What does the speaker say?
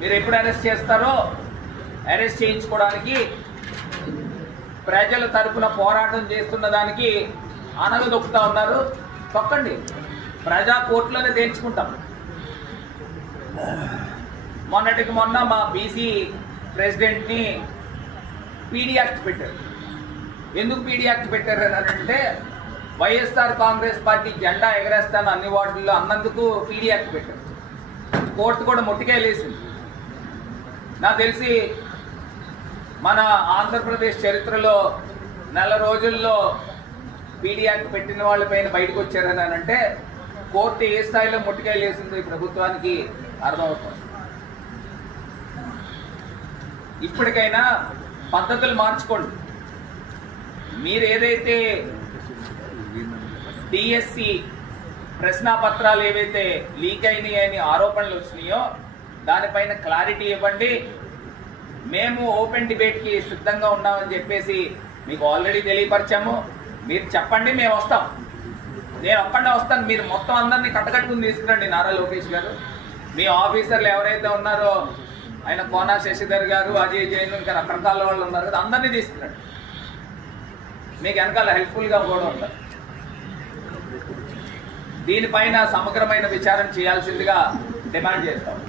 మీరు ఎప్పుడు అరెస్ట్ చేస్తారో అరెస్ట్ చేయించుకోవడానికి ప్రజల తరపున పోరాటం చేస్తున్న దానికి అనగదొక్కుతా ఉన్నారు. తొక్కండి, ప్రజా కోర్టులోనే తేల్చుకుంటాం. మొన్నటికి మొన్న మా బీసీ ప్రెసిడెంట్ని పీడీ యాక్ట్ పెట్టారు. ఎందుకు పీడీ యాక్ట్ పెట్టారు అని అంటే వైఎస్ఆర్ కాంగ్రెస్ పార్టీ జెండా ఎగరేస్తాను అన్ని వార్డుల్లో అన్నందుకు పీడీ యాక్ట్ పెట్టారు. కోర్టు కూడా మొట్టికాయలేసింది. నాకు తెలిసి మన ఆంధ్రప్రదేశ్ చరిత్రలో నెల రోజుల్లో పీడీ యాక్ట్ పెట్టిన వాళ్ళపైన బయటకు వచ్చారని అంటే కోర్టు ఏ స్థాయిలో మొట్టికాయలు వేసిందో ఈ ప్రభుత్వానికి అర్థమవుతుంది. ఇప్పటికైనా పద్ధతులు మార్చుకోండి. మీరు ఏదైతే డిఎస్సి ప్రశ్నాపత్రాలు ఏవైతే లీక్ అయినాయి అని ఆరోపణలు వచ్చినాయో దానిపైన క్లారిటీ ఇవ్వండి. మేము ఓపెన్ డిబేట్కి సిద్ధంగా ఉన్నామని చెప్పేసి మీకు ఆల్రెడీ తెలియపరిచాము. మీరు చెప్పండి, మేము వస్తాం. నేను ఒక్కడే వస్తాను. మీరు మొత్తం అందరినీ కట్టకట్టుకుని తీసుకురండి. నారా లోకేష్ గారు, మీ ఆఫీసర్లు ఎవరైతే ఉన్నారో ఆయన కోనా శశిధర్ గారు, అజయ్ జైన్, ఇంకా రకరకాల వాళ్ళు ఉన్నారు కదా, అందరినీ తీసుకురండి. మీకు వెనకాల హెల్ప్ఫుల్గా కూడా ఉంటారు. దీనిపైన సమగ్రమైన విచారణ చేయాల్సిందిగా డిమాండ్ చేస్తాం.